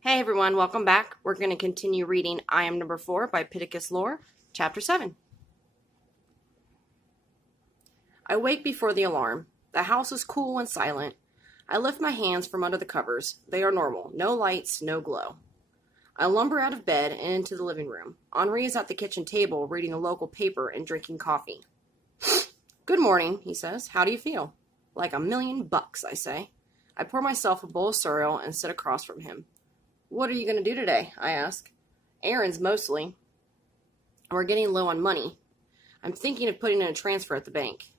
Hey everyone, welcome back. We're going to continue reading I Am Number 4 by Pittacus Lore, Chapter 7. I wake before the alarm. The house is cool and silent. I lift my hands from under the covers. They are normal. No lights, no glow. I lumber out of bed and into the living room. Henri is at the kitchen table reading a local paper and drinking coffee. Good morning, he says. How do you feel? Like $1,000,000, I say. I pour myself a bowl of cereal and sit across from him. What are you going to do today? I ask. Errands, mostly. We're getting low on money. I'm thinking of putting in a transfer at the bank.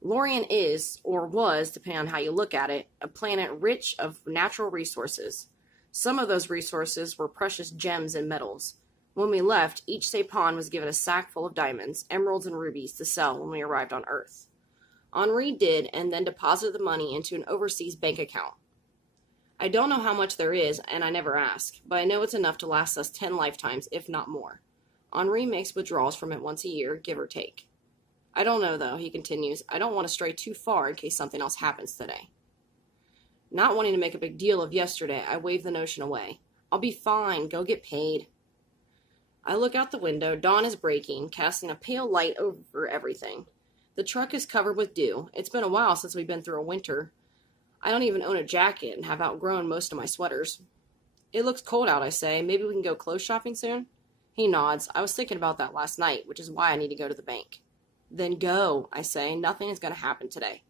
Lorien is, or was, depending on how you look at it, a planet rich of natural resources. Some of those resources were precious gems and metals. When we left, each Sapon was given a sack full of diamonds, emeralds, and rubies to sell when we arrived on Earth. Henri did, and then deposited the money into an overseas bank account. I don't know how much there is, and I never ask, but I know it's enough to last us 10 lifetimes, if not more. Henri makes withdrawals from it once a year, give or take. I don't know, though, he continues. I don't want to stray too far in case something else happens today. Not wanting to make a big deal of yesterday, I wave the notion away. I'll be fine. Go get paid. I look out the window. Dawn is breaking, casting a pale light over everything. The truck is covered with dew. It's been a while since we've been through a winter. I don't even own a jacket and have outgrown most of my sweaters. It looks cold out, I say. Maybe we can go clothes shopping soon? He nods. I was thinking about that last night, which is why I need to go to the bank. Then go, I say. Nothing is going to happen today.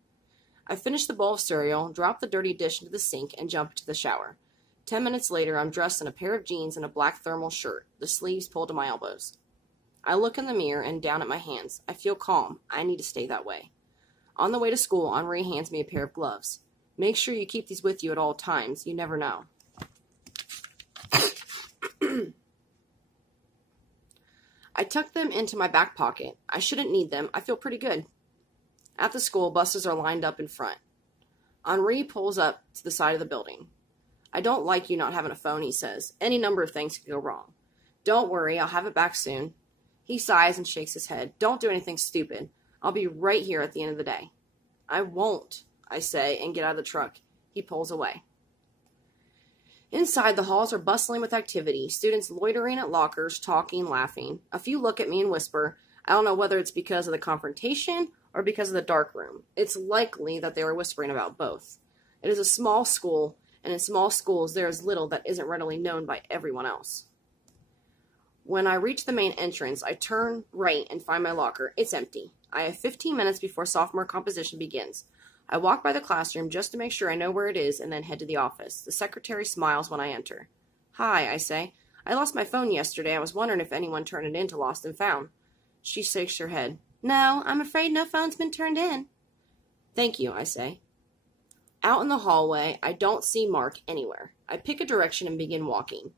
I finish the bowl of cereal, drop the dirty dish into the sink, and jump into the shower. 10 minutes later, I'm dressed in a pair of jeans and a black thermal shirt, the sleeves pulled to my elbows. I look in the mirror and down at my hands. I feel calm. I need to stay that way. On the way to school, Henri hands me a pair of gloves. Make sure you keep these with you at all times. You never know. I tuck them into my back pocket. I shouldn't need them. I feel pretty good. At the school, buses are lined up in front. Henri pulls up to the side of the building. I don't like you not having a phone, he says. Any number of things could go wrong. Don't worry, I'll have it back soon. He sighs and shakes his head. Don't do anything stupid. I'll be right here at the end of the day. I won't, I say, and get out of the truck. He pulls away. Inside, the halls are bustling with activity, students loitering at lockers, talking, laughing. A few look at me and whisper. I don't know whether it's because of the confrontation or because of the dark room. It's likely that they were whispering about both. It is a small school, and in small schools there is little that isn't readily known by everyone else. When I reach the main entrance, I turn right and find my locker. It's empty. I have 15 minutes before sophomore composition begins. I walk by the classroom just to make sure I know where it is and then head to the office. The secretary smiles when I enter. Hi, I say. I lost my phone yesterday. I was wondering if anyone turned it in to Lost and Found. She shakes her head. No, I'm afraid no phone's been turned in. Thank you, I say. Out in the hallway, I don't see Mark anywhere. I pick a direction and begin walking.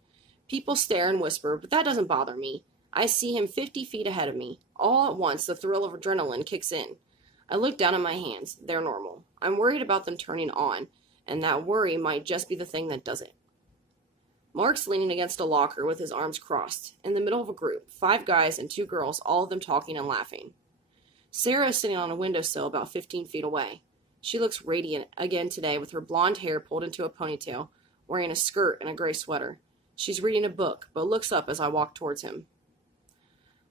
People stare and whisper, but that doesn't bother me. I see him 50 feet ahead of me. All at once, the thrill of adrenaline kicks in. I look down at my hands. They're normal. I'm worried about them turning on, and that worry might just be the thing that does it. Mark's leaning against a locker with his arms crossed, in the middle of a group, 5 guys and 2 girls, all of them talking and laughing. Sarah is sitting on a windowsill about 15 feet away. She looks radiant again today with her blonde hair pulled into a ponytail, wearing a skirt and a gray sweater. She's reading a book, but looks up as I walk towards him.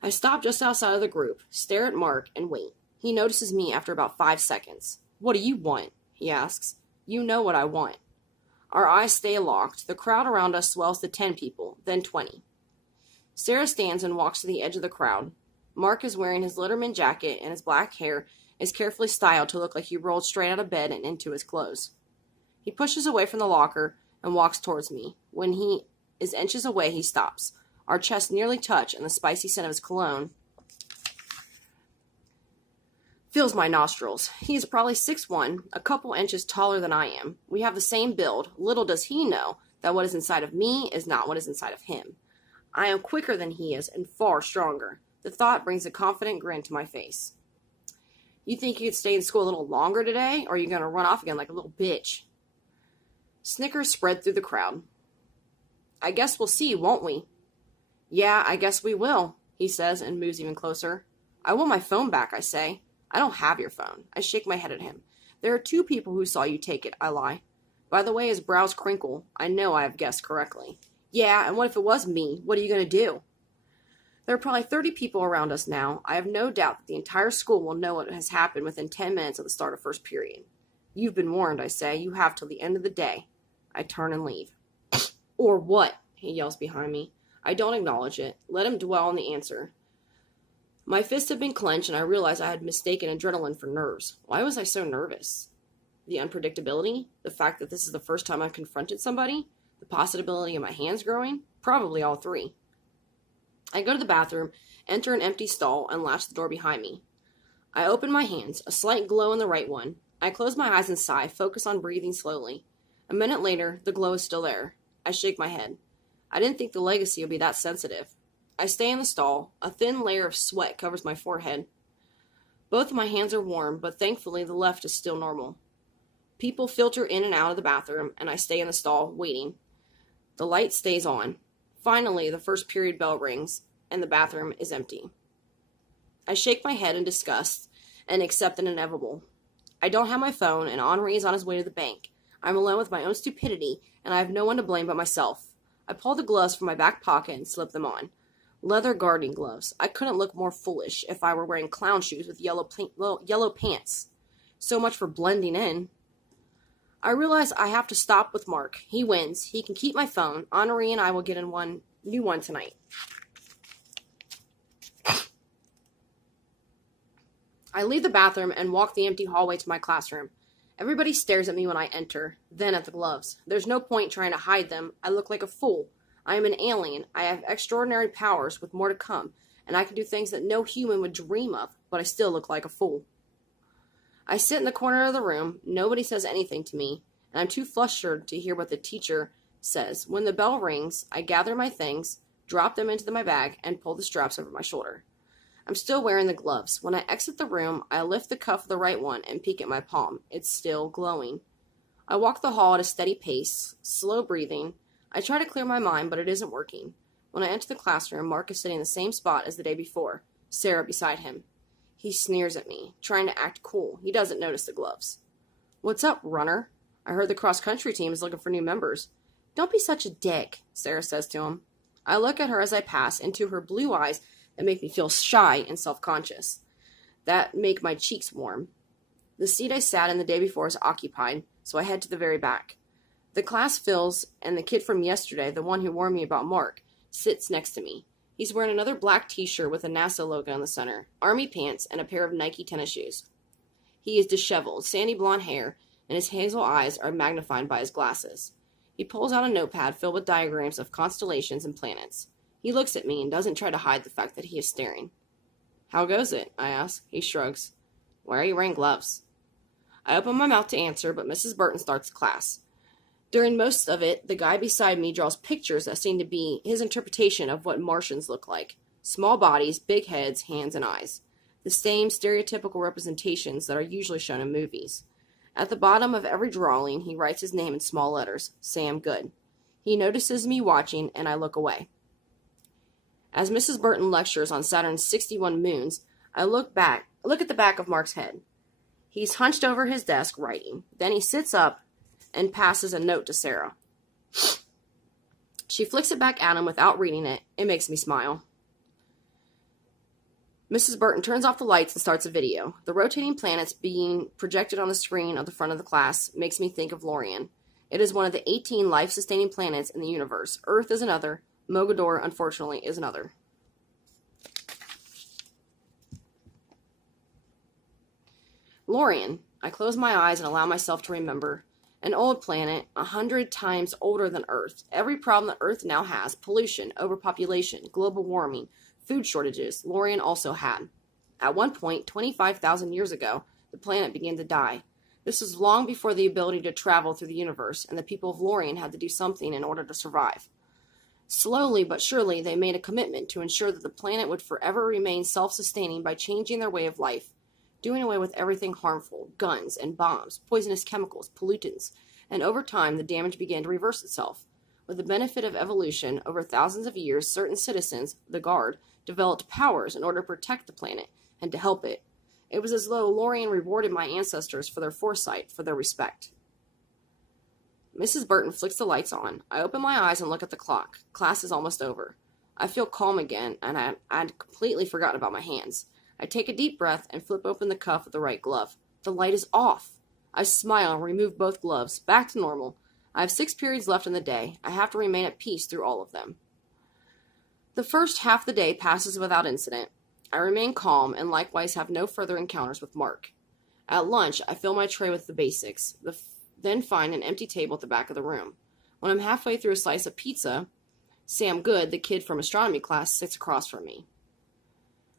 I stop just outside of the group, stare at Mark, and wait. He notices me after about 5 seconds. What do you want? He asks. You know what I want. Our eyes stay locked. The crowd around us swells to 10 people, then 20. Sarah stands and walks to the edge of the crowd. Mark is wearing his Letterman jacket, and his black hair is carefully styled to look like he rolled straight out of bed and into his clothes. He pushes away from the locker and walks towards me. When he is inches away, he stops. Our chests nearly touch, and the spicy scent of his cologne fills my nostrils. He is probably 6'1", a couple inches taller than I am. We have the same build. Little does he know that what is inside of me is not what is inside of him. I am quicker than he is and far stronger. The thought brings a confident grin to my face. You think you could stay in school a little longer today, or are you going to run off again like a little bitch? Snickers spread through the crowd. I guess we'll see, won't we? Yeah, I guess we will, he says and moves even closer. I want my phone back, I say. I don't have your phone. I shake my head at him. There are 2 people who saw you take it, I lie. By the way his brows crinkle, I know I have guessed correctly. Yeah, and what if it was me? What are you going to do? There are probably 30 people around us now. I have no doubt that the entire school will know what has happened within 10 minutes of the start of first period. You've been warned, I say. You have till the end of the day. I turn and leave. Or what? He yells behind me. I don't acknowledge it. Let him dwell on the answer. My fists had been clenched, and I realized I had mistaken adrenaline for nerves. Why was I so nervous? The unpredictability? The fact that this is the first time I've confronted somebody? The possibility of my hands growing? Probably all three. I go to the bathroom, enter an empty stall, and latch the door behind me. I open my hands, a slight glow in the right one. I close my eyes and sigh, focus on breathing slowly. A minute later, the glow is still there. I shake my head. I didn't think the legacy would be that sensitive. I stay in the stall. A thin layer of sweat covers my forehead. Both of my hands are warm, but thankfully the left is still normal. People filter in and out of the bathroom, and I stay in the stall, waiting. The light stays on. Finally, the first period bell rings, and the bathroom is empty. I shake my head in disgust and accept an inevitable. I don't have my phone, and Henri is on his way to the bank. I'm alone with my own stupidity, and I have no one to blame but myself. I pull the gloves from my back pocket and slip them on. Leather gardening gloves. I couldn't look more foolish if I were wearing clown shoes with yellow pants. So much for blending in. I realize I have to stop with Mark. He wins. He can keep my phone. Henri and I will get in one new one tonight. I leave the bathroom and walk the empty hallway to my classroom. Everybody stares at me when I enter, then at the gloves. There's no point trying to hide them. I look like a fool. I am an alien. I have extraordinary powers with more to come, and I can do things that no human would dream of, but I still look like a fool. I sit in the corner of the room. Nobody says anything to me, and I'm too flustered to hear what the teacher says. When the bell rings, I gather my things, drop them into my bag, and pull the straps over my shoulder. I'm still wearing the gloves. When I exit the room, I lift the cuff of the right one and peek at my palm. It's still glowing. I walk the hall at a steady pace, slow breathing. I try to clear my mind, but it isn't working. When I enter the classroom, Mark is sitting in the same spot as the day before, Sarah beside him. He sneers at me, trying to act cool. He doesn't notice the gloves. What's up, runner? I heard the cross-country team is looking for new members. Don't be such a dick, Sarah says to him. I look at her as I pass, into her blue eyes that make me feel shy and self-conscious, that make my cheeks warm. The seat I sat in the day before is occupied, so I head to the very back. The class fills, and the kid from yesterday, the one who warned me about Mark, sits next to me. He's wearing another black t-shirt with a NASA logo in the center, army pants, and a pair of Nike tennis shoes. He is disheveled, sandy blonde hair, and his hazel eyes are magnified by his glasses. He pulls out a notepad filled with diagrams of constellations and planets. He looks at me and doesn't try to hide the fact that he is staring. How goes it? I ask. He shrugs. Why are you wearing gloves? I open my mouth to answer, but Mrs. Burton starts the class. During most of it, the guy beside me draws pictures that seem to be his interpretation of what Martians look like. Small bodies, big heads, hands, and eyes. The same stereotypical representations that are usually shown in movies. At the bottom of every drawing, he writes his name in small letters, Sam Good. He notices me watching, and I look away. As Mrs. Burton lectures on Saturn's 61 moons, I look at the back of Mark's head. He's hunched over his desk, writing. Then he sits up and passes a note to Sarah. She flicks it back at him without reading it. It makes me smile. Mrs. Burton turns off the lights and starts a video. The rotating planets being projected on the screen of the front of the class makes me think of Lorien. It is one of the 18 life-sustaining planets in the universe. Earth is another. Mogador, unfortunately, is another. Lorien. I close my eyes and allow myself to remember. An old planet, 100 times older than Earth. Every problem that Earth now has, pollution, overpopulation, global warming, food shortages, Lorien also had. At one point, 25,000 years ago, the planet began to die. This was long before the ability to travel through the universe, and the people of Lorien had to do something in order to survive. Slowly but surely, they made a commitment to ensure that the planet would forever remain self-sustaining by changing their way of life, doing away with everything harmful, guns and bombs, poisonous chemicals, pollutants, and over time the damage began to reverse itself. With the benefit of evolution, over thousands of years, certain citizens, the Guard, developed powers in order to protect the planet and to help it. It was as though Lorien rewarded my ancestors for their foresight, for their respect. Mrs. Burton flicks the lights on. I open my eyes and look at the clock. Class is almost over. I feel calm again, and I'd completely forgotten about my hands. I take a deep breath and flip open the cuff of the right glove. The light is off. I smile and remove both gloves. Back to normal. I have 6 periods left in the day. I have to remain at peace through all of them. The first half of the day passes without incident. I remain calm and likewise have no further encounters with Mark. At lunch, I fill my tray with the basics, then find an empty table at the back of the room. When I'm halfway through a slice of pizza, Sam Good, the kid from astronomy class, sits across from me.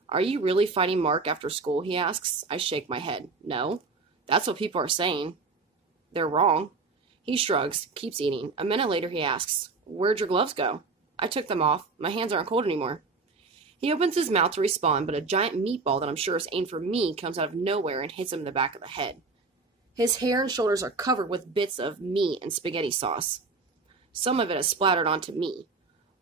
Are you really fighting Mark after school, he asks. I shake my head. No, that's what people are saying. They're wrong. He shrugs, keeps eating. A minute later he asks, where'd your gloves go? I took them off. My hands aren't cold anymore. He opens his mouth to respond, but a giant meatball that I'm sure is aimed for me comes out of nowhere and hits him in the back of the head. His hair and shoulders are covered with bits of meat and spaghetti sauce. Some of it has splattered onto me.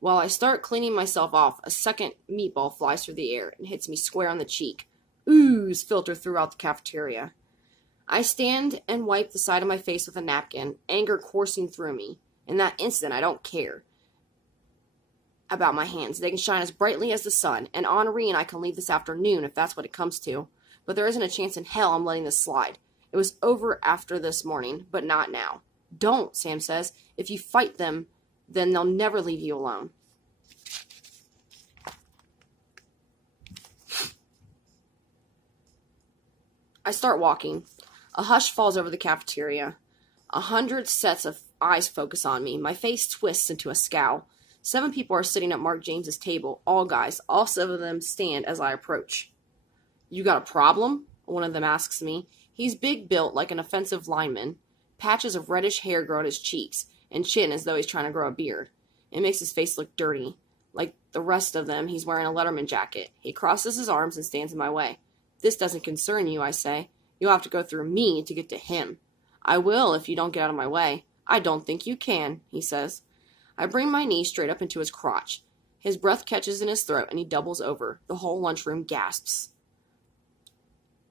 While I start cleaning myself off, a second meatball flies through the air and hits me square on the cheek. Ooze filter throughout the cafeteria. I stand and wipe the side of my face with a napkin, anger coursing through me. In that instant, I don't care about my hands. They can shine as brightly as the sun, and Henri and I can leave this afternoon if that's what it comes to. But there isn't a chance in hell I'm letting this slide. It was over after this morning, but not now. Don't, Sam says. If you fight them, then they'll never leave you alone. I start walking. A hush falls over the cafeteria. 100 sets of eyes focus on me. My face twists into a scowl. 7 people are sitting at Mark James's table. All guys. All 7 of them stand as I approach. You got a problem? One of them asks me. He's big built like an offensive lineman. Patches of reddish hair grow on his cheeks, and chin as though he's trying to grow a beard. It makes his face look dirty. Like the rest of them, he's wearing a Letterman jacket. He crosses his arms and stands in my way. This doesn't concern you, I say. You'll have to go through me to get to him. I will if you don't get out of my way. I don't think you can, he says. I bring my knee straight up into his crotch. His breath catches in his throat and he doubles over. The whole lunchroom gasps.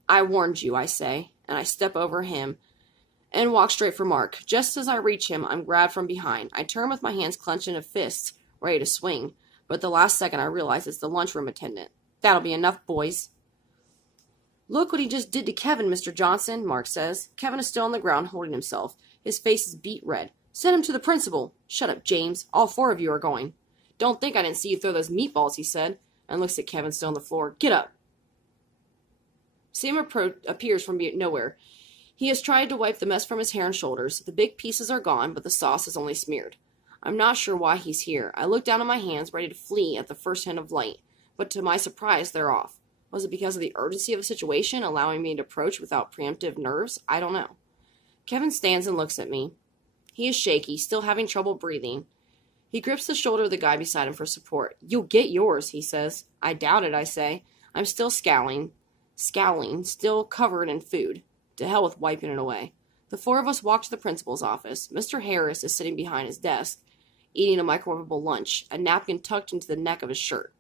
I warned you, I say, and I step over him and walk straight for Mark. Just as I reach him, I'm grabbed from behind. I turn with my hands clenched into fists, ready to swing, but at the last second I realize it's the lunchroom attendant. That'll be enough, boys. Look what he just did to Kevin, Mr. Johnson, Mark says. Kevin is still on the ground, holding himself. His face is beet red. Send him to the principal. Shut up, James. All 4 of you are going. Don't think I didn't see you throw those meatballs, he said, and looks at Kevin still on the floor. Get up. Sam appears from nowhere. He has tried to wipe the mess from his hair and shoulders. The big pieces are gone, but the sauce is only smeared. I'm not sure why he's here. I look down at my hands, ready to flee at the first hint of light, but to my surprise, they're off. Was it because of the urgency of the situation, allowing me to approach without preemptive nerves? I don't know. Kevin stands and looks at me. He is shaky, still having trouble breathing. He grips the shoulder of the guy beside him for support. You'll get yours, he says. I doubt it, I say. I'm still scowling, still covered in food. To hell with wiping it away. The 4 of us walk to the principal's office. Mr. Harris is sitting behind his desk, eating a microwavable lunch, a napkin tucked into the neck of his shirt.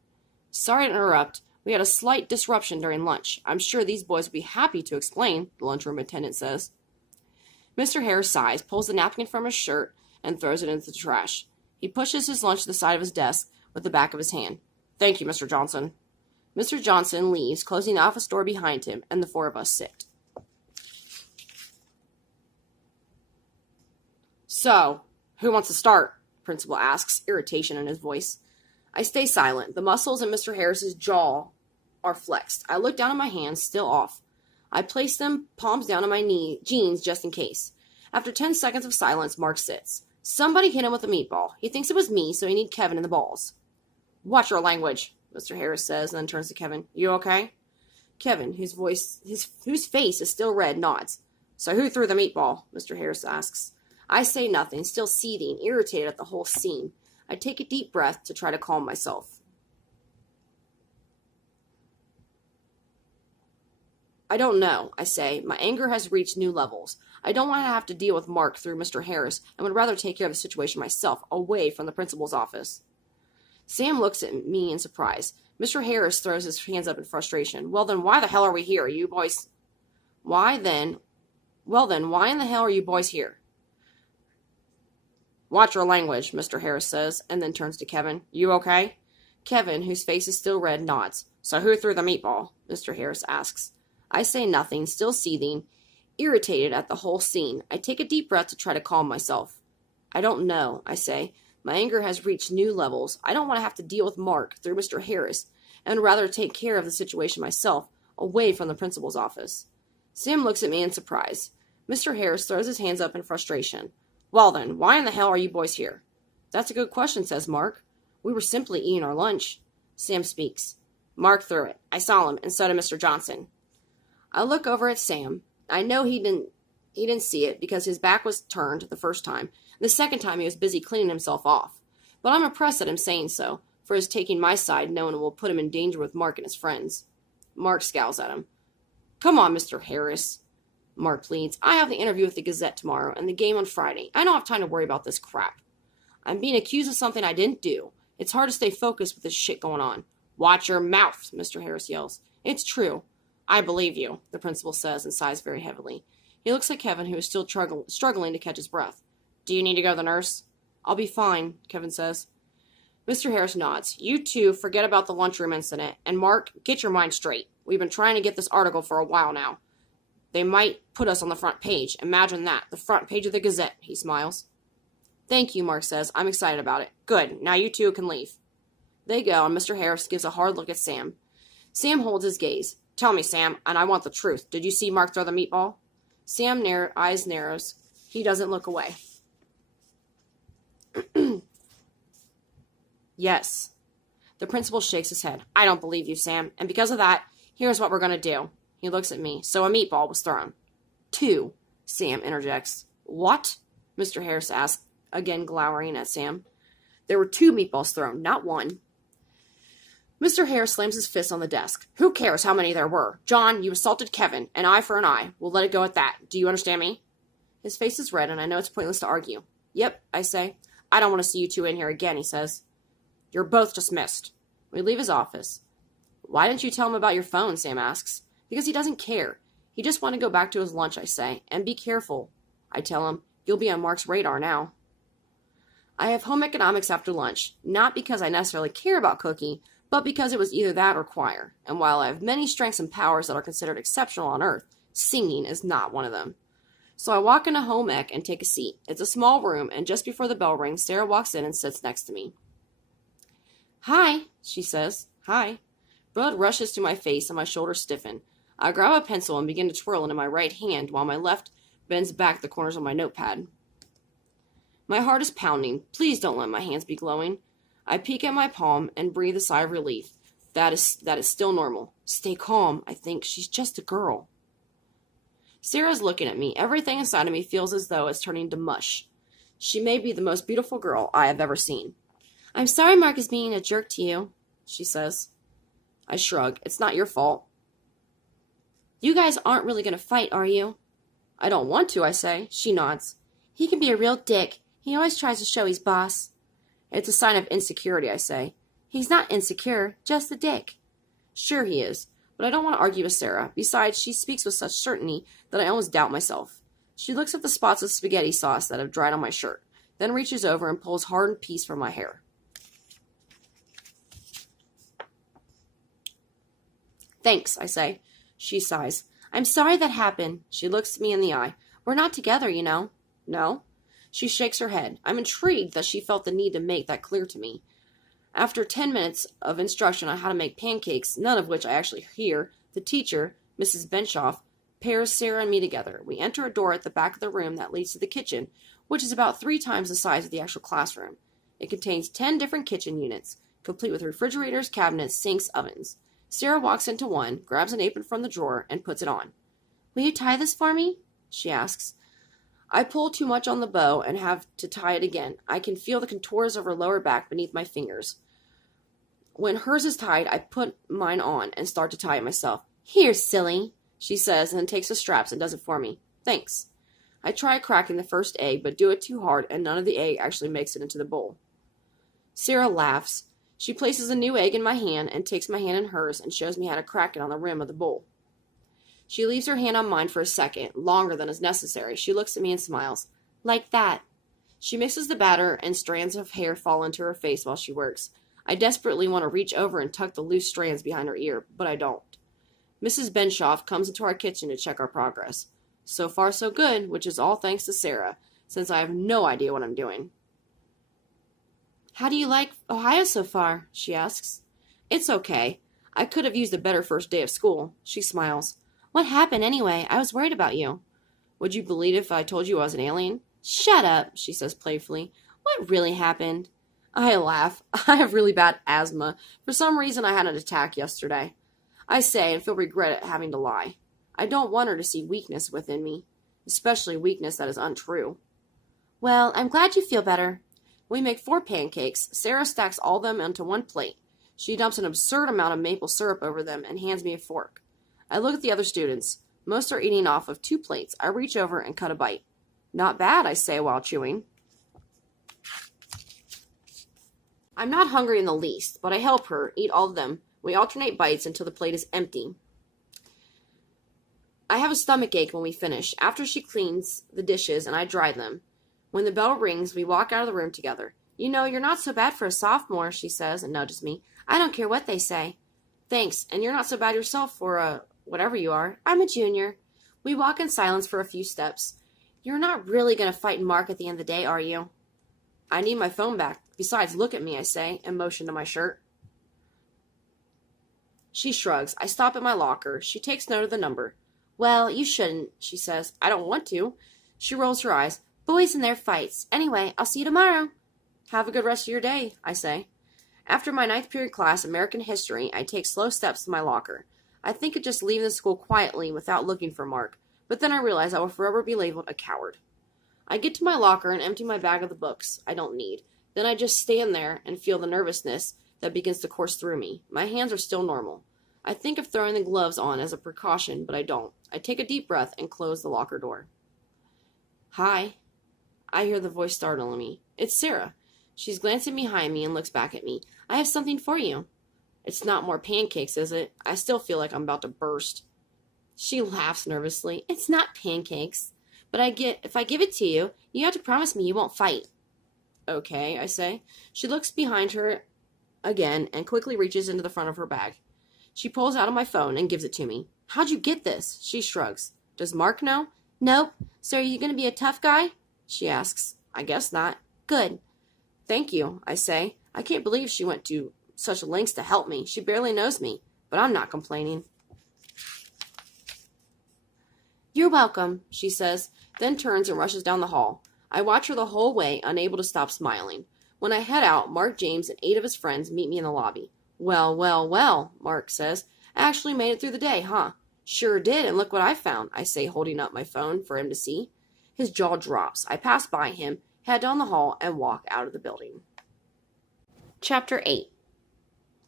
Sorry to interrupt. We had a slight disruption during lunch. I'm sure these boys would be happy to explain, the lunchroom attendant says. Mr. Harris sighs, pulls the napkin from his shirt, and throws it into the trash. He pushes his lunch to the side of his desk with the back of his hand. Thank you, Mr. Johnson. Mr. Johnson leaves, closing the office door behind him, and the 4 of us sit. So, who wants to start? The principal asks, irritation in his voice. I stay silent. The muscles in Mr. Harris's jaw are flexed. I look down at my hands, still off. I place them palms down on my jeans just in case. After 10 seconds of silence, Mark sits. Somebody hit him with a meatball. He thinks it was me, so he needs Kevin in the balls. Watch your language, Mr. Harris says, and then turns to Kevin. You okay? Kevin, whose face is still red, nods. So who threw the meatball? Mr. Harris asks. I say nothing, still seething, irritated at the whole scene. I take a deep breath to try to calm myself. I don't know, I say. My anger has reached new levels. I don't want to have to deal with Mark through Mr. Harris and would rather take care of the situation myself, away from the principal's office. Sam looks at me in surprise. Mr. Harris throws his hands up in frustration. Well then, why the hell are we here, you boys? Why in the hell are you boys here? Watch your language, Mr. Harris says, and then turns to Kevin. You okay? Kevin, whose face is still red, nods. So who threw the meatball? Mr. Harris asks. I say nothing, still seething, irritated at the whole scene. I take a deep breath to try to calm myself. I don't know, I say. My anger has reached new levels. I don't want to have to deal with Mark through Mr. Harris, and would rather take care of the situation myself, away from the principal's office. Sam looks at me in surprise. Mr. Harris throws his hands up in frustration. Well then, why in the hell are you boys here? That's a good question, says Mark. We were simply eating our lunch. Sam speaks. Mark threw it. I saw him, and so did Mr. Johnson. I look over at Sam. I know he didn't see it because his back was turned the first time. The second time he was busy cleaning himself off. But I'm impressed at him saying so, for his taking my side knowing it will put him in danger with Mark and his friends. Mark scowls at him. Come on, Mr. Harris. Mark pleads. I have the interview with the Gazette tomorrow and the game on Friday. I don't have time to worry about this crap. I'm being accused of something I didn't do. It's hard to stay focused with this shit going on. Watch your mouth, Mr. Harris yells. It's true. I believe you, the principal says and sighs very heavily. He looks at Kevin, who is still struggling to catch his breath. Do you need to go to the nurse? I'll be fine, Kevin says. Mr. Harris nods. You two forget about the lunchroom incident. And Mark, get your mind straight. We've been trying to get this article for a while now. They might put us on the front page. Imagine that. The front page of the Gazette, he smiles. Thank you, Mark says. I'm excited about it. Good. Now you two can leave. They go, and Mr. Harris gives a hard look at Sam. Sam holds his gaze. Tell me, Sam, and I want the truth. Did you see Mark throw the meatball? Sam eyes narrows. He doesn't look away. Yes. The principal shakes his head. I don't believe you, Sam, and because of that, here's what we're going to do. He looks at me. So a meatball was thrown. 2, Sam interjects. What? Mr. Harris asks, again glowering at Sam. There were 2 meatballs thrown, not 1. Mr. Harris slams his fist on the desk. Who cares how many there were? John, you assaulted Kevin. An eye for an eye. We'll let it go at that. Do you understand me? His face is red, and I know it's pointless to argue. Yep, I say. I don't want to see you two in here again, he says. You're both dismissed. We leave his office. Why didn't you tell him about your phone, Sam asks. Because he doesn't care. He just wanted to go back to his lunch, I say. And be careful. I tell him, you'll be on Mark's radar now. I have home economics after lunch, not because I necessarily care about cooking, but because it was either that or choir. And while I have many strengths and powers that are considered exceptional on Earth, singing is not one of them. So I walk into home ec and take a seat. It's a small room, and just before the bell rings, Sarah walks in and sits next to me. Hi, she says. Hi. Blood rushes to my face and my shoulders stiffen. I grab a pencil and begin to twirl it in my right hand while my left bends back the corners of my notepad. My heart is pounding. Please don't let my hands be glowing. I peek at my palm and breathe a sigh of relief. That is still normal. Stay calm, I think. She's just a girl. Sarah's looking at me. Everything inside of me feels as though it's turning to mush. She may be the most beautiful girl I have ever seen. I'm sorry Mark is being a jerk to you, she says. I shrug. It's not your fault. You guys aren't really going to fight, are you? I don't want to, I say. She nods. He can be a real dick. He always tries to show he's boss. It's a sign of insecurity, I say. He's not insecure, just a dick. Sure he is, but I don't want to argue with Sarah. Besides, she speaks with such certainty that I almost doubt myself. She looks at the spots of spaghetti sauce that have dried on my shirt, then reaches over and pulls hardened piece from my hair. Thanks, I say. She sighs. I'm sorry that happened. She looks me in the eye. We're not together, you know. No? She shakes her head. I'm intrigued that she felt the need to make that clear to me. After 10 minutes of instruction on how to make pancakes, none of which I actually hear, the teacher, Mrs. Benshoff, pairs Sarah and me together. We enter a door at the back of the room that leads to the kitchen, which is about 3 times the size of the actual classroom. It contains 10 different kitchen units, complete with refrigerators, cabinets, sinks, ovens. Sarah walks into one, grabs an apron from the drawer, and puts it on. Will you tie this for me? She asks. I pull too much on the bow and have to tie it again. I can feel the contours of her lower back beneath my fingers. When hers is tied, I put mine on and start to tie it myself. Here, silly, she says, and then takes the straps and does it for me. Thanks. I try cracking the first egg, but do it too hard, and none of the egg actually makes it into the bowl. Sarah laughs. She places a new egg in my hand and takes my hand in hers and shows me how to crack it on the rim of the bowl. She leaves her hand on mine for a second, longer than is necessary. She looks at me and smiles. Like that. She mixes the batter, and strands of hair fall into her face while she works. I desperately want to reach over and tuck the loose strands behind her ear, but I don't. Mrs. Benshoff comes into our kitchen to check our progress. So far so good, which is all thanks to Sarah, since I have no idea what I'm doing. "How do you like Ohio so far?" she asks. "It's okay. I could have used a better first day of school." She smiles. "What happened anyway? I was worried about you." "Would you believe if I told you I was an alien?" "Shut up," she says playfully. "What really happened?" I laugh. I have really bad asthma. For some reason, I had an attack yesterday. I say and feel regret at having to lie. I don't want her to see weakness within me, especially weakness that is untrue. "Well, I'm glad you feel better." We make 4 pancakes. Sarah stacks all of them onto one plate. She dumps an absurd amount of maple syrup over them and hands me a fork. I look at the other students. Most are eating off of 2 plates. I reach over and cut a bite. "Not bad," I say while chewing. I'm not hungry in the least, but I help her eat all of them. We alternate bites until the plate is empty. I have a stomachache when we finish, after she cleans the dishes and I dry them. When the bell rings, we walk out of the room together. "You know, you're not so bad for a sophomore," she says and nudges me. "I don't care what they say." "Thanks, and you're not so bad yourself for a whatever you are." "I'm a junior." We walk in silence for a few steps. "You're not really going to fight Mark at the end of the day, are you?" "I need my phone back. Besides, look at me," I say, and motion to my shirt. She shrugs. I stop at my locker. She takes note of the number. "Well, you shouldn't," she says. "I don't want to." She rolls her eyes. "Boys and their fights. Anyway, I'll see you tomorrow." "Have a good rest of your day," I say. After my 9th period class, American History, I take slow steps to my locker. I think of just leaving the school quietly without looking for Mark, but then I realize I will forever be labeled a coward. I get to my locker and empty my bag of the books I don't need. Then I just stand there and feel the nervousness that begins to course through me. My hands are still normal. I think of throwing the gloves on as a precaution, but I don't. I take a deep breath and close the locker door. "Hi." I hear the voice startling me. It's Sarah. She's glancing behind me and looks back at me. "I have something for you." "It's not more pancakes, is it?" I still feel like I'm about to burst. She laughs nervously. "It's not pancakes. But if I give it to you, you have to promise me you won't fight." "Okay," I say. She looks behind her again and quickly reaches into the front of her bag. She pulls out my phone and gives it to me. "How'd you get this?" She shrugs. "Does Mark know?" "Nope. So are you going to be a tough guy?" she asks. "I guess not." "Good." "Thank you," I say. I can't believe she went to such lengths to help me. She barely knows me, but I'm not complaining. "You're welcome," she says, then turns and rushes down the hall. I watch her the whole way, unable to stop smiling. When I head out, Mark James and 8 of his friends meet me in the lobby. "Well, well, well," Mark says. "Actually made it through the day, huh?" "Sure did, and look what I found," I say, holding up my phone for him to see. His jaw drops. I pass by him, head down the hall, and walk out of the building. Chapter 8.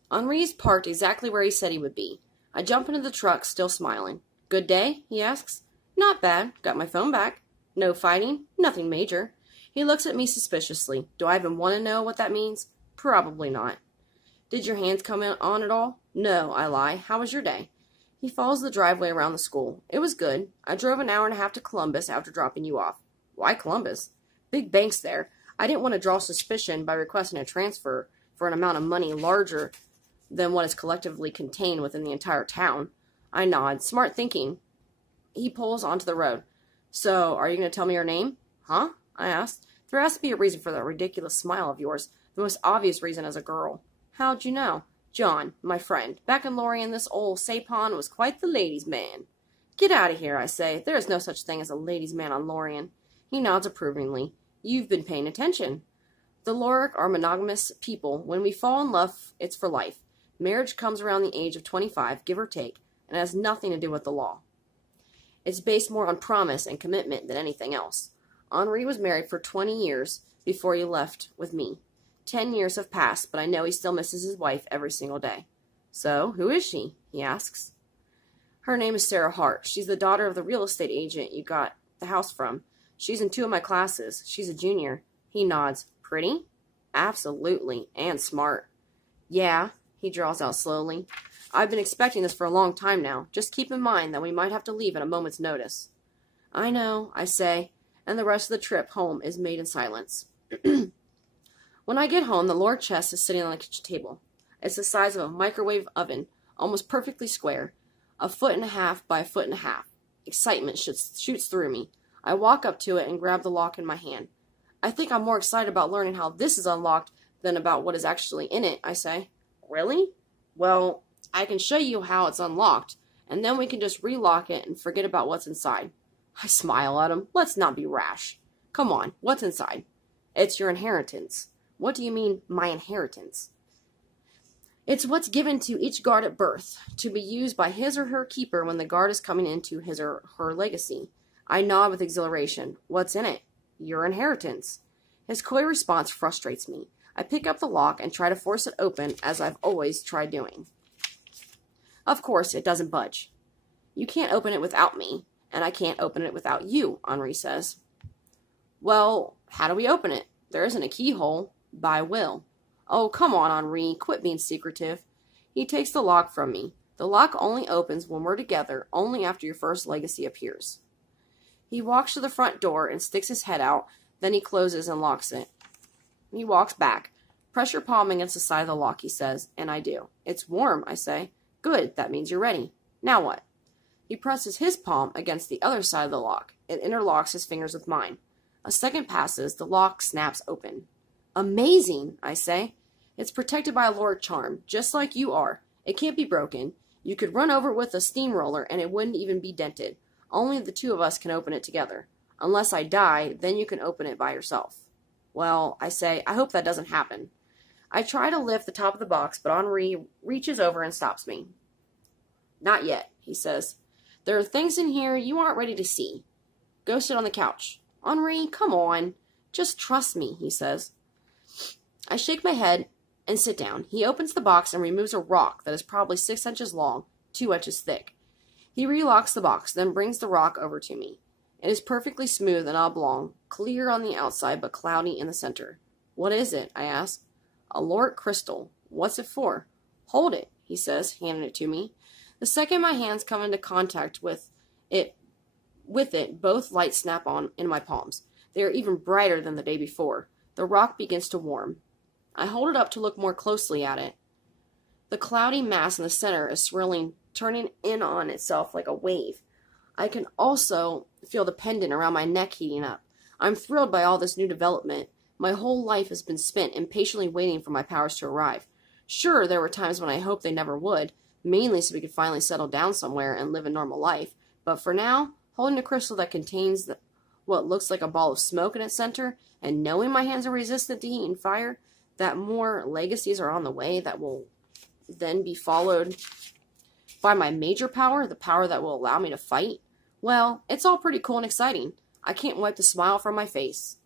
Henri is parked exactly where he said he would be. I jump into the truck, still smiling. "Good day?" he asks. "Not bad. Got my phone back." "No fighting?" "Nothing major." He looks at me suspiciously. Do I even want to know what that means? Probably not. "Did your hands come on at all?" "No," I lie. "How was your day?" He follows the driveway around the school. "It was good. I drove an hour and a half to Columbus after dropping you off." "Why Columbus?" "Big banks there. I didn't want to draw suspicion by requesting a transfer for an amount of money larger than what is collectively contained within the entire town." I nod. Smart thinking. He pulls onto the road. "So, are you going to tell me your name?" "Huh?" I asked. "There has to be a reason for that ridiculous smile of yours. The most obvious reason as a girl." "How'd you know?" "John, my friend. Back in Lorien, this old sapon was quite the ladies' man." "Get out of here," I say. "There is no such thing as a ladies' man on Lorien." He nods approvingly. "You've been paying attention." The Loric are monogamous people. When we fall in love, it's for life. Marriage comes around the age of 25, give or take, and has nothing to do with the law. It's based more on promise and commitment than anything else. Henri was married for 20 years before he left with me. 10 years have passed, but I know he still misses his wife every single day. "So, who is she?" he asks. "Her name is Sarah Hart. She's the daughter of the real estate agent you got the house from. She's in 2 of my classes. She's a junior." He nods. "Pretty?" "Absolutely. And smart." "Yeah," he draws out slowly. "I've been expecting this for a long time now. Just keep in mind that we might have to leave at a moment's notice." "I know," I say, and the rest of the trip home is made in silence. When I get home, the Lore chest is sitting on the kitchen table. It's the size of a microwave oven, almost perfectly square, 1.5 by 1.5 feet. Excitement shoots through me. I walk up to it and grab the lock in my hand. I think I'm more excited about learning how this is unlocked than about what is actually in it, I say. Really? Well, I can show you how it's unlocked, and then we can just relock it and forget about what's inside. I smile at him. Let's not be rash. Come on, what's inside? It's your inheritance. What do you mean, my inheritance? It's what's given to each guard at birth, to be used by his or her keeper when the guard is coming into his or her legacy. I nod with exhilaration. What's in it? Your inheritance. His coy response frustrates me. I pick up the lock and try to force it open, as I've always tried doing. Of course, it doesn't budge. You can't open it without me, and I can't open it without you, Henri says. Well, how do we open it? There isn't a keyhole. By will. Oh, come on, Henri. Quit being secretive. He takes the lock from me. The lock only opens when we're together, only after your first legacy appears. He walks to the front door and sticks his head out, then he closes and locks it. He walks back. Press your palm against the side of the lock, he says, and I do. It's warm, I say. Good, that means you're ready. Now what? He presses his palm against the other side of the lock. It interlocks his fingers with mine. A second passes, the lock snaps open. Amazing, I say. It's protected by a Lore charm, just like you are. It can't be broken. You could run over it with a steamroller and it wouldn't even be dented. Only the two of us can open it together. Unless I die, then you can open it by yourself. Well, I say, I hope that doesn't happen. I try to lift the top of the box, but Henri reaches over and stops me. Not yet, he says. There are things in here you aren't ready to see. Go sit on the couch. Henri, come on. Just trust me, he says. I shake my head and sit down. He opens the box and removes a rock that is probably 6 inches long, 2 inches thick. He relocks the box, then brings the rock over to me. It is perfectly smooth and oblong, clear on the outside but cloudy in the center. What is it? I ask. A Lore crystal. What's it for? Hold it, he says, handing it to me. The second my hands come into contact with it, both lights snap on in my palms. They are even brighter than the day before. The rock begins to warm. I hold it up to look more closely at it. The cloudy mass in the center is swirling, turning in on itself like a wave. I can also feel the pendant around my neck heating up. I'm thrilled by all this new development. My whole life has been spent impatiently waiting for my powers to arrive. Sure, there were times when I hoped they never would, mainly so we could finally settle down somewhere and live a normal life. But for now, holding a crystal that contains what looks like a ball of smoke in its center, and knowing my hands are resistant to heat and fire, that more legacies are on the way that will then be followed by my major power, the power that will allow me to fight, well, it's all pretty cool and exciting. I can't wipe the smile from my face.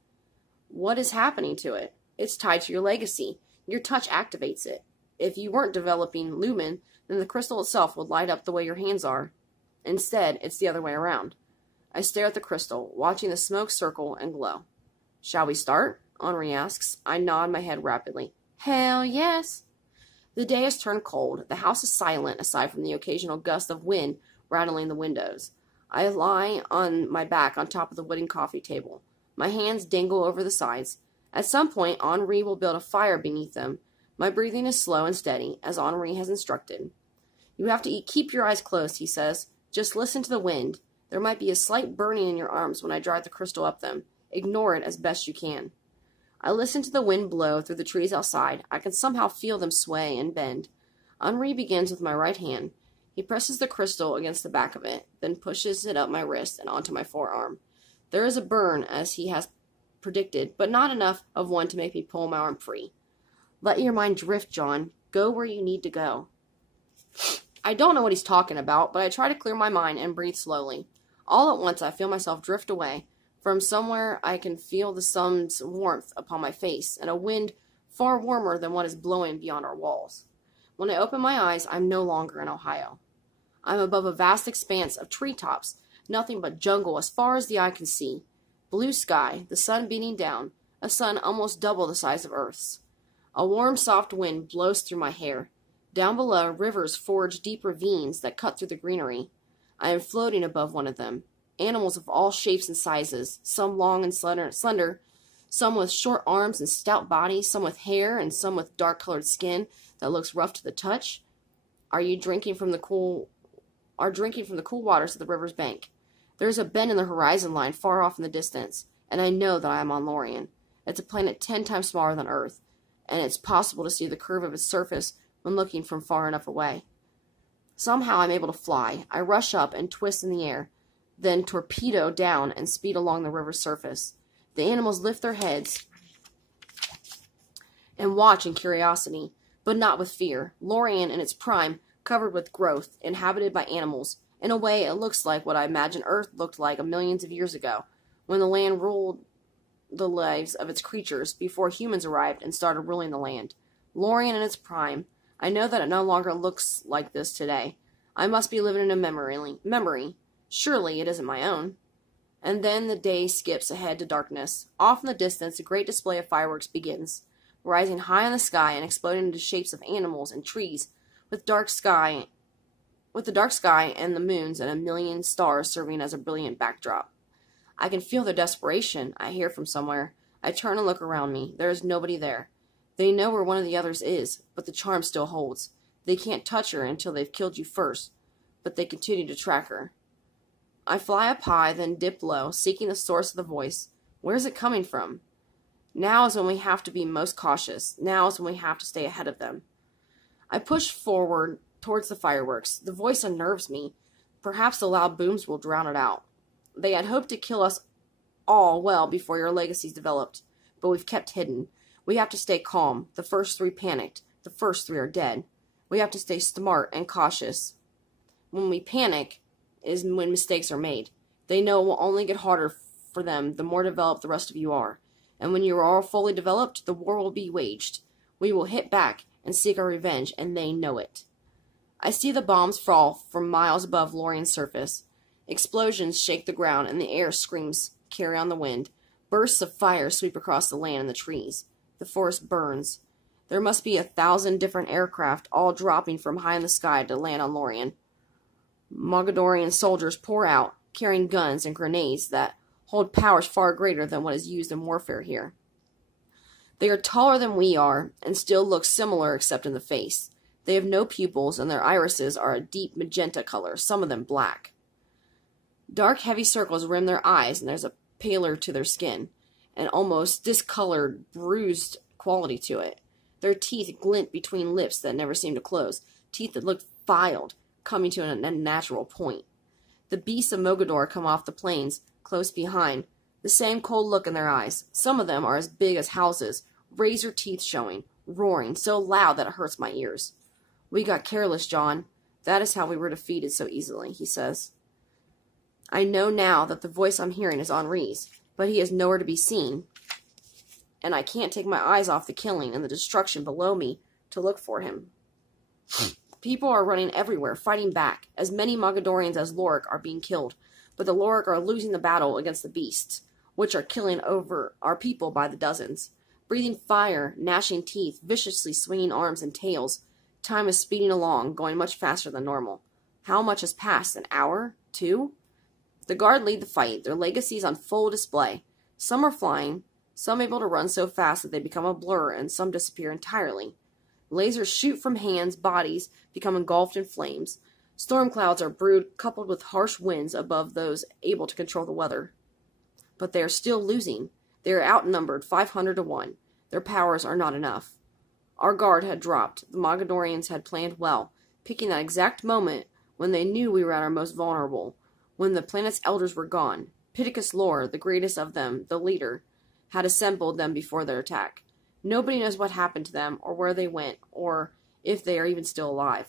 What is happening to it? It's tied to your legacy. Your touch activates it. If you weren't developing lumen, then the crystal itself would light up the way your hands are. Instead, it's the other way around. I stare at the crystal, watching the smoke circle and glow. Shall we start? Henri asks. I nod my head rapidly. Hell yes. The day has turned cold. The house is silent, aside from the occasional gust of wind rattling the windows. I lie on my back on top of the wooden coffee table. My hands dangle over the sides. At some point, Henri will build a fire beneath them. My breathing is slow and steady, as Henri has instructed. You have to keep your eyes closed, he says. Just listen to the wind. There might be a slight burning in your arms when I drive the crystal up them. Ignore it as best you can. I listen to the wind blow through the trees outside. I can somehow feel them sway and bend. Henri begins with my right hand. He presses the crystal against the back of it, then pushes it up my wrist and onto my forearm. There is a burn, as he has predicted, but not enough of one to make me pull my arm free. Let your mind drift, John. Go where you need to go. I don't know what he's talking about, but I try to clear my mind and breathe slowly. All at once I feel myself drift away. From somewhere I can feel the sun's warmth upon my face, and a wind far warmer than what is blowing beyond our walls. When I open my eyes, I'm no longer in Ohio. I'm above a vast expanse of treetops, nothing but jungle as far as the eye can see. Blue sky, the sun beating down, a sun almost double the size of Earth's. A warm, soft wind blows through my hair. Down below, rivers forge deep ravines that cut through the greenery. I am floating above one of them. Animals of all shapes and sizes, some long and slender, some with short arms and stout bodies, some with hair, and some with dark-colored skin that looks rough to the touch, are drinking from the cool waters of the river's bank. There is a bend in the horizon line far off in the distance, and I know that I am on Lorien. It's a planet 10 times smaller than Earth, and it's possible to see the curve of its surface when looking from far enough away. Somehow I'm able to fly. I rush up and twist in the air, then torpedo down and speed along the river's surface. The animals lift their heads and watch in curiosity, but not with fear. Lorien in its prime, covered with growth, inhabited by animals. In a way, it looks like what I imagine Earth looked like millions of years ago, when the land ruled the lives of its creatures before humans arrived and started ruling the land. Lorien in its prime. I know that it no longer looks like this today. I must be living in a memory. Surely it isn't my own. And then the day skips ahead to darkness. Off in the distance, a great display of fireworks begins, rising high in the sky and exploding into shapes of animals and trees, with the dark sky and the moons and a million stars serving as a brilliant backdrop. I can feel their desperation, I hear from somewhere. I turn and look around me. There is nobody there. They know where one of the others is, but the charm still holds. They can't touch her until they've killed you first, but they continue to track her. I fly up high, then dip low, seeking the source of the voice. Where is it coming from? Now is when we have to be most cautious. Now is when we have to stay ahead of them. I push forward towards the fireworks. The voice unnerves me. Perhaps the loud booms will drown it out. They had hoped to kill us all well before your legacies developed, but we've kept hidden. We have to stay calm. The first 3 panicked. The first 3 are dead. We have to stay smart and cautious. When we panic is when mistakes are made. They know it will only get harder for them the more developed the rest of you are. And when you are all fully developed, the war will be waged. We will hit back and seek our revenge, and they know it. I see the bombs fall from miles above Lorien's surface. Explosions shake the ground, and the air screams carry on the wind. Bursts of fire sweep across the land and the trees. The forest burns. There must be 1,000 different aircraft, all dropping from high in the sky to land on Lorien. Mogadorian soldiers pour out, carrying guns and grenades that hold powers far greater than what is used in warfare here. They are taller than we are, and still look similar except in the face. They have no pupils, and their irises are a deep magenta color, some of them black. Dark, heavy circles rim their eyes, and there's a pallor to their skin, an almost discolored, bruised quality to it. Their teeth glint between lips that never seem to close, teeth that look filed, coming to an unnatural point. The beasts of Mogador come off the plains, close behind, the same cold look in their eyes. Some of them are as big as houses, razor teeth showing, roaring so loud that it hurts my ears. We got careless, John. That is how we were defeated so easily, he says. I know now that the voice I'm hearing is Henri's, but he is nowhere to be seen, and I can't take my eyes off the killing and the destruction below me to look for him. People are running everywhere, fighting back. As many Mogadorians as Lorik are being killed, but the Lorik are losing the battle against the beasts, which are killing over our people by the dozens. Breathing fire, gnashing teeth, viciously swinging arms and tails. Time is speeding along, going much faster than normal. How much has passed? An hour? 2? The guard lead the fight, their legacies on full display. Some are flying, some able to run so fast that they become a blur, and some disappear entirely. Lasers shoot from hands, bodies become engulfed in flames. Storm clouds are brewed, coupled with harsh winds above those able to control the weather. But they are still losing. They are outnumbered 500 to 1. Their powers are not enough. Our guard had dropped. The Mogadorians had planned well, picking that exact moment when they knew we were at our most vulnerable, when the planet's elders were gone. Pittacus Lore, the greatest of them, the leader, had assembled them before their attack. Nobody knows what happened to them, or where they went, or if they are even still alive.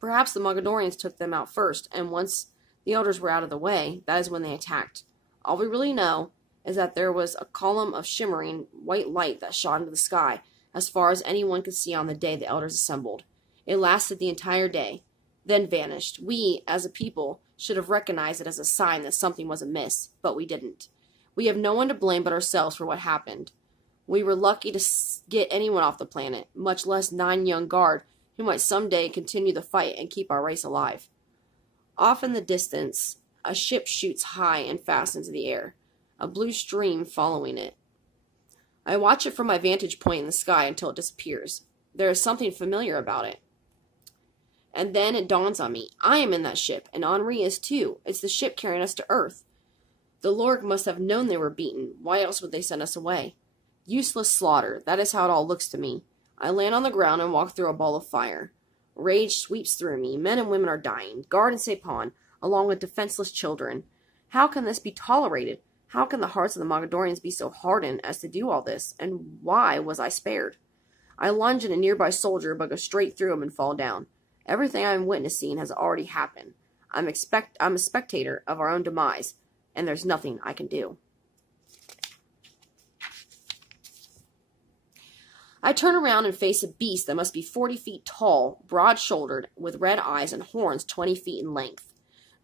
Perhaps the Mogadorians took them out first, and once the elders were out of the way, that is when they attacked. All we really know is that there was a column of shimmering white light that shot into the sky, as far as anyone could see on the day the elders assembled. It lasted the entire day, then vanished. We, as a people, should have recognized it as a sign that something was amiss, but we didn't. We have no one to blame but ourselves for what happened. We were lucky to get anyone off the planet, much less 9 young guard who might someday continue the fight and keep our race alive. Off in the distance, a ship shoots high and fast into the air, a blue stream following it. I watch it from my vantage point in the sky until it disappears. There is something familiar about it. And then it dawns on me. I am in that ship, and Henri is too. It's the ship carrying us to Earth. The Lorg must have known they were beaten. Why else would they send us away? Useless slaughter. That is how it all looks to me. I land on the ground and walk through a ball of fire. Rage sweeps through me. Men and women are dying. Guard and Sapon, along with defenseless children. How can this be tolerated? How can the hearts of the Mogadorians be so hardened as to do all this? And why was I spared? I lunge at a nearby soldier, but go straight through him and fall down. Everything I am witnessing has already happened. I'm a spectator of our own demise, and there's nothing I can do. I turn around and face a beast that must be 40 feet tall, broad-shouldered, with red eyes and horns 20 feet in length.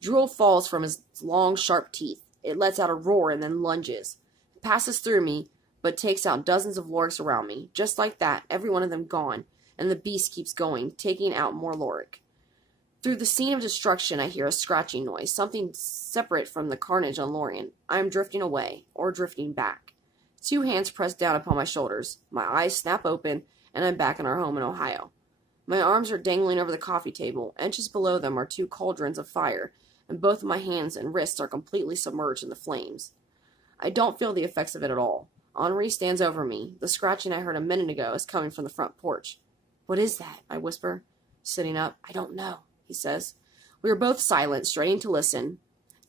Drool falls from his long, sharp teeth. It lets out a roar and then lunges. It passes through me, but takes out dozens of Lorgs around me. Just like that, every one of them gone, and the beast keeps going, taking out more Lorg. Through the scene of destruction, I hear a scratching noise, something separate from the carnage on Lorien. I am drifting away, or drifting back. 2 hands press down upon my shoulders. My eyes snap open, and I'm back in our home in Ohio. My arms are dangling over the coffee table. Inches below them are 2 cauldrons of fire, and both of my hands and wrists are completely submerged in the flames. I don't feel the effects of it at all. Henri stands over me. The scratching I heard a minute ago is coming from the front porch. "What is that?" I whisper. Sitting up. "I don't know," he says. We are both silent, straining to listen.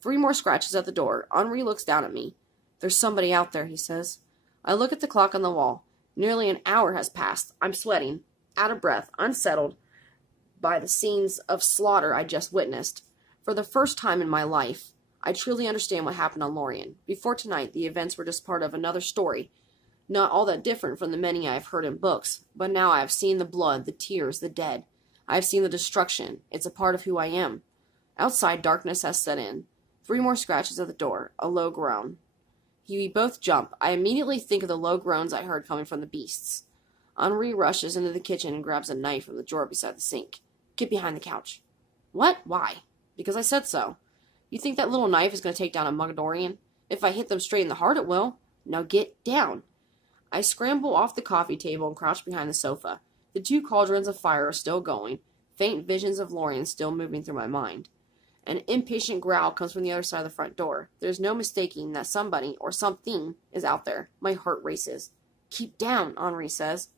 3 more scratches at the door. Henri looks down at me. "There's somebody out there," he says. I look at the clock on the wall. Nearly an hour has passed. I'm sweating, out of breath, unsettled by the scenes of slaughter I just witnessed. For the first time in my life, I truly understand what happened on Lorien. Before tonight, the events were just part of another story, not all that different from the many I have heard in books, but now I have seen the blood, the tears, the dead. I have seen the destruction. It's a part of who I am. Outside, darkness has set in. 3 more scratches at the door, a low groan. We both jump. I immediately think of the low groans I heard coming from the beasts. Henri rushes into the kitchen and grabs a knife from the drawer beside the sink. "Get behind the couch." "What? Why?" "Because I said so. You think that little knife is going to take down a Mogadorian? If I hit them straight in the heart, it will. Now get down." I scramble off the coffee table and crouch behind the sofa. The 2 cauldrons of fire are still going, faint visions of Lorien still moving through my mind. An impatient growl comes from the other side of the front door. There's no mistaking that somebody or something is out there. My heart races. "Keep down," Henri says.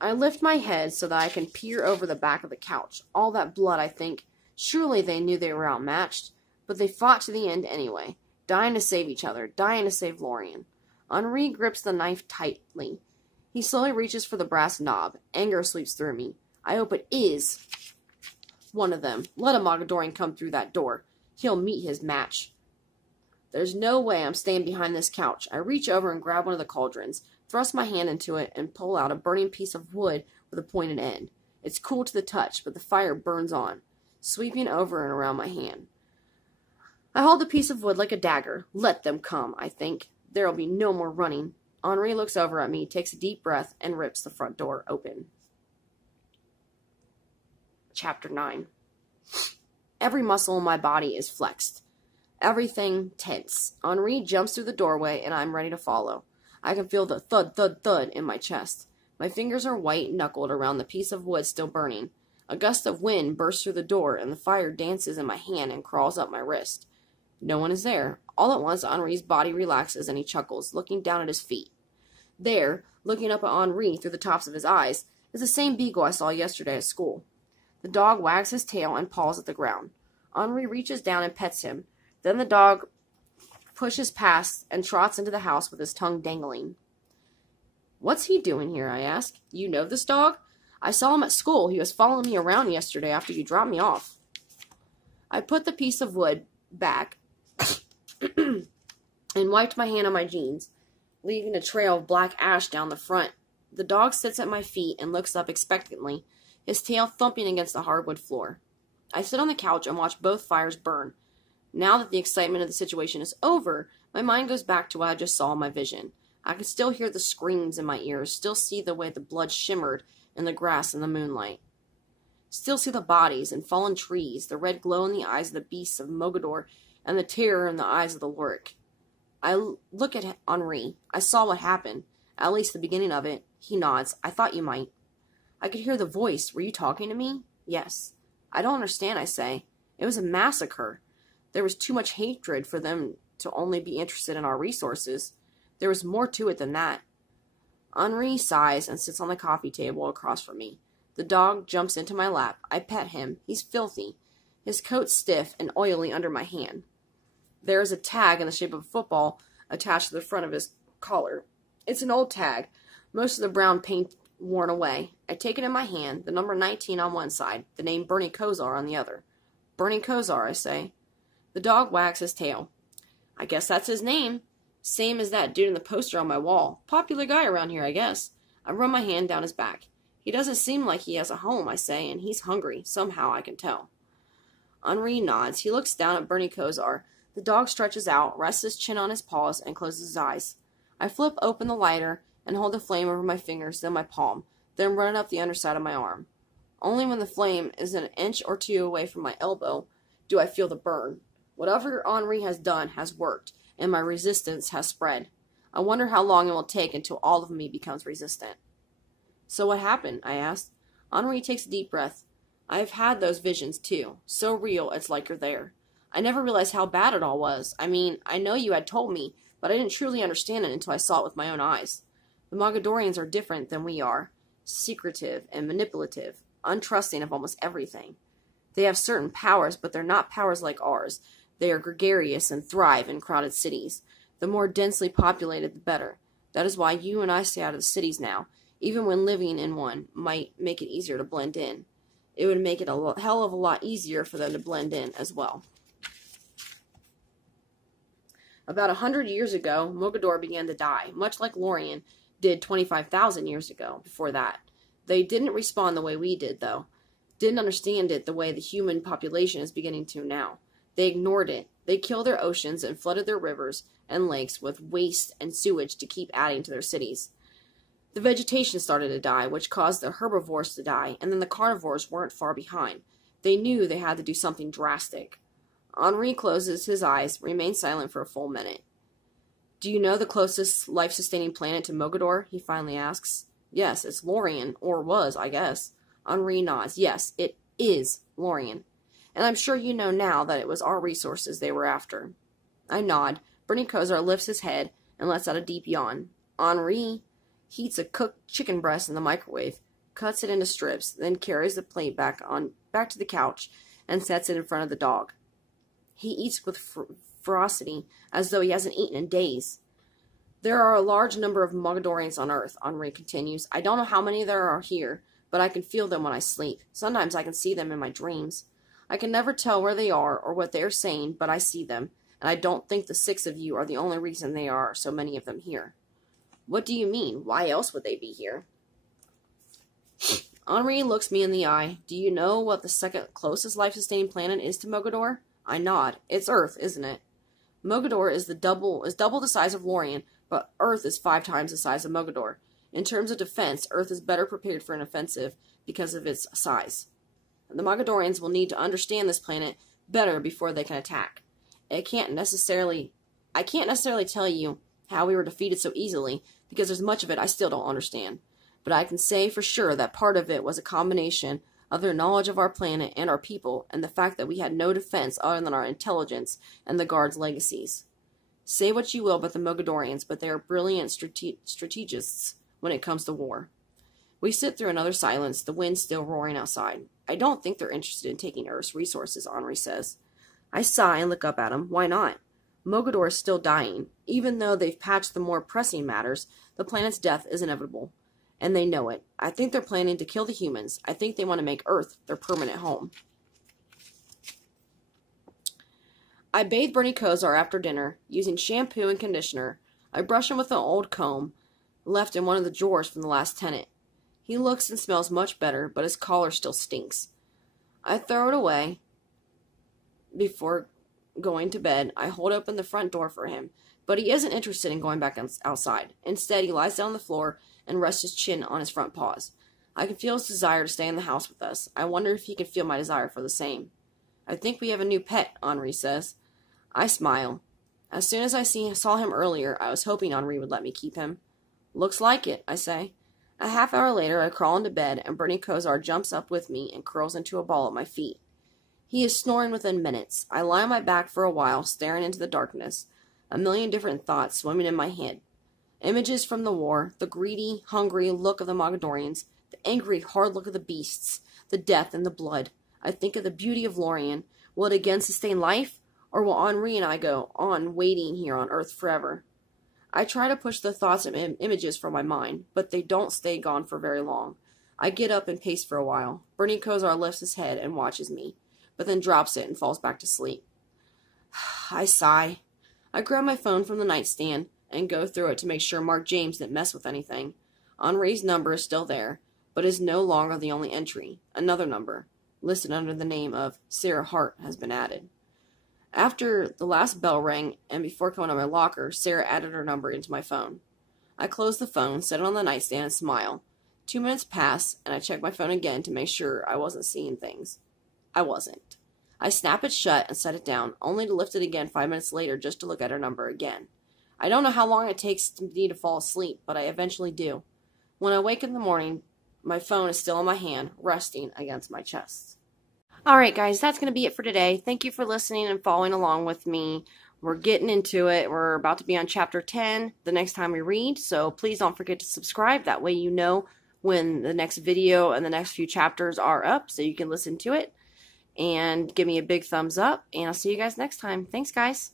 I lift my head so that I can peer over the back of the couch. All that blood, I think. Surely they knew they were outmatched. But they fought to the end anyway, dying to save each other, dying to save Lorien. Henri grips the knife tightly. He slowly reaches for the brass knob. Anger sweeps through me. I hope it is one of them. Let a Mogadorian come through that door. He'll meet his match. There's no way I'm staying behind this couch. I reach over and grab one of the cauldrons, thrust my hand into it, and pull out a burning piece of wood with a pointed end. It's cool to the touch, but the fire burns on, sweeping over and around my hand. I hold the piece of wood like a dagger. Let them come, I think. There'll be no more running. Henri looks over at me, takes a deep breath, and rips the front door open. Chapter 9. Every muscle in my body is flexed. Everything tense. Henri jumps through the doorway, and I'm ready to follow. I can feel the thud, thud, thud in my chest. My fingers are white-knuckled around the piece of wood still burning. A gust of wind bursts through the door, and the fire dances in my hand and crawls up my wrist. No one is there. All at once, Henri's body relaxes, and he chuckles, looking down at his feet. There, looking up at Henri through the tops of his eyes, is the same beagle I saw yesterday at school. The dog wags his tail and paws at the ground. Henri reaches down and pets him. Then the dog pushes past and trots into the house with his tongue dangling. "What's he doing here?" I ask. "You know this dog?" "I saw him at school. He was following me around yesterday after you dropped me off." I put the piece of wood back and wiped my hand on my jeans, leaving a trail of black ash down the front. The dog sits at my feet and looks up expectantly, his tail thumping against the hardwood floor. I sit on the couch and watch both fires burn. Now that the excitement of the situation is over, my mind goes back to what I just saw in my vision. I can still hear the screams in my ears, still see the way the blood shimmered in the grass in the moonlight. Still see the bodies and fallen trees, the red glow in the eyes of the beasts of Mogador, and the terror in the eyes of the Lorik. I look at Henri. I saw what happened, at least the beginning of it. He nods. I thought you might. I could hear the voice. Were you talking to me? Yes. I don't understand, I say. It was a massacre. There was too much hatred for them to only be interested in our resources. There was more to it than that. Henri sighs and sits on the coffee table across from me. The dog jumps into my lap. I pet him. He's filthy. His coat's stiff and oily under my hand. There is a tag in the shape of a football attached to the front of his collar. It's an old tag, most of the brown paint worn away. I take it in my hand, the number 19 on one side, the name Bernie Kosar on the other. Bernie Kosar, I say. The dog wags his tail. I guess that's his name. Same as that dude in the poster on my wall. Popular guy around here, I guess. I run my hand down his back. He doesn't seem like he has a home, I say, and he's hungry. Somehow I can tell. Henri nods. He looks down at Bernie Kosar. The dog stretches out, rests his chin on his paws, and closes his eyes. I flip open the lighter and hold the flame over my fingers, then my palm, then run it up the underside of my arm. Only when the flame is an inch or two away from my elbow do I feel the burn. Whatever Henri has done has worked, and my resistance has spread. I wonder how long it will take until all of me becomes resistant. So what happened? I asked. Henri takes a deep breath. I've had those visions, too. So real, it's like you're there. I never realized how bad it all was. I mean, I know you had told me, but I didn't truly understand it until I saw it with my own eyes. The Mogadorians are different than we are. Secretive and manipulative, untrusting of almost everything. They have certain powers, but they're not powers like ours. They are gregarious and thrive in crowded cities. The more densely populated, the better. That is why you and I stay out of the cities now, even when living in one might make it easier to blend in. It would make it a hell of a lot easier for them to blend in as well. About 100 years ago, Mogador began to die, much like Lorien did 25,000 years ago before that. They didn't respond the way we did, though. Didn't understand it the way the human population is beginning to now. They ignored it. They killed their oceans and flooded their rivers and lakes with waste and sewage to keep adding to their cities. The vegetation started to die, which caused the herbivores to die, and then the carnivores weren't far behind. They knew they had to do something drastic. Henri closes his eyes, remains silent for a full minute. Do you know the closest life-sustaining planet to Mogador? He finally asks. Yes, it's Lorien, or was, I guess. Henri nods. Yes, it is Lorien. And I'm sure you know now that it was our resources they were after. I nod. Bernie Kosar lifts his head and lets out a deep yawn. Henri heats a cooked chicken breast in the microwave, cuts it into strips, then carries the plate back to the couch and sets it in front of the dog. He eats with ferocity, as though he hasn't eaten in days. There are a large number of Mogadorians on Earth, Henri continues. I don't know how many there are here, but I can feel them when I sleep. Sometimes I can see them in my dreams. I can never tell where they are or what they are saying, but I see them, and I don't think the 6 of you are the only reason there are so many of them here. What do you mean? Why else would they be here? Henri looks me in the eye. Do you know what the second closest life-sustaining planet is to Mogador? I nod. It's Earth, isn't it? Mogador is double the size of Lorien, but Earth is 5 times the size of Mogador. In terms of defense, Earth is better prepared for an offensive because of its size. The Mogadorians will need to understand this planet better before they can attack. I can't necessarily tell you how we were defeated so easily, because there's much of it I still don't understand. But I can say for sure that part of it was a combination of their knowledge of our planet and our people, and the fact that we had no defense other than our intelligence and the guards' legacies. Say what you will about the Mogadorians, but they are brilliant strategists when it comes to war. We sit through another silence, the wind still roaring outside. I don't think they're interested in taking Earth's resources, Henri says. I sigh and look up at him. Why not? Mogador is still dying. Even though they've patched the more pressing matters, the planet's death is inevitable. And they know it. I think they're planning to kill the humans. I think they want to make Earth their permanent home. I bathe Bernie Kosar after dinner, using shampoo and conditioner. I brush him with an old comb, left in one of the drawers from the last tenant. He looks and smells much better, but his collar still stinks. I throw it away. Before going to bed, I hold open the front door for him, but he isn't interested in going back outside. Instead, he lies down on the floor and rests his chin on his front paws. I can feel his desire to stay in the house with us. I wonder if he can feel my desire for the same. I think we have a new pet, Henri says. I smile. As soon as I saw him earlier, I was hoping Henri would let me keep him. Looks like it, I say. A half hour later, I crawl into bed, and Bernie Kosar jumps up with me and curls into a ball at my feet. He is snoring within minutes. I lie on my back for a while, staring into the darkness, a million different thoughts swimming in my head. Images from the war, the greedy, hungry look of the Mogadorians, the angry, hard look of the beasts, the death and the blood. I think of the beauty of Lorien. Will it again sustain life, or will Henri and I go on waiting here on Earth forever? I try to push the thoughts and images from my mind, but they don't stay gone for very long. I get up and pace for a while. Bernie Kosar lifts his head and watches me, but then drops it and falls back to sleep. I sigh. I grab my phone from the nightstand and go through it to make sure Mark James didn't mess with anything. Henri's number is still there, but is no longer the only entry. Another number, listed under the name of Sarah Hart, has been added. After the last bell rang and before coming to my locker, Sarah added her number into my phone. I close the phone, set it on the nightstand, and smile. 2 minutes pass, and I check my phone again to make sure I wasn't seeing things. I wasn't. I snap it shut and set it down, only to lift it again 5 minutes later just to look at her number again. I don't know how long it takes me to fall asleep, but I eventually do. When I wake in the morning, my phone is still in my hand, resting against my chest. Alright guys, that's going to be it for today. Thank you for listening and following along with me. We're getting into it. We're about to be on chapter 10 the next time we read, so please don't forget to subscribe. That way you know when the next video and the next few chapters are up, so you can listen to it. And give me a big thumbs up, and I'll see you guys next time. Thanks, guys.